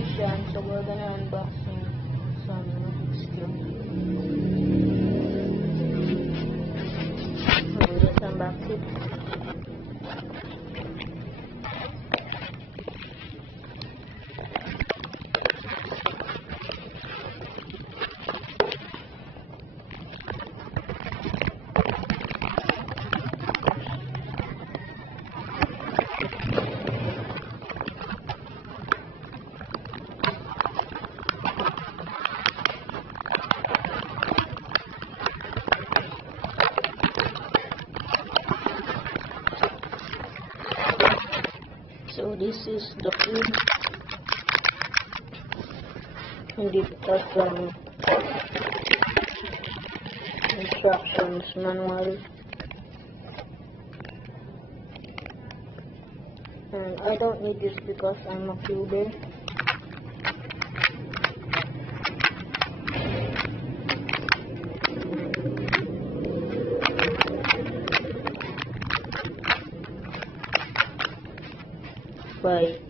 boxes yan, so we're gonna unboxing some skill. So let's unbox it. So this is the food. Hindi pa some instructions manual. And I don't need this because I'm a cuber. Bye.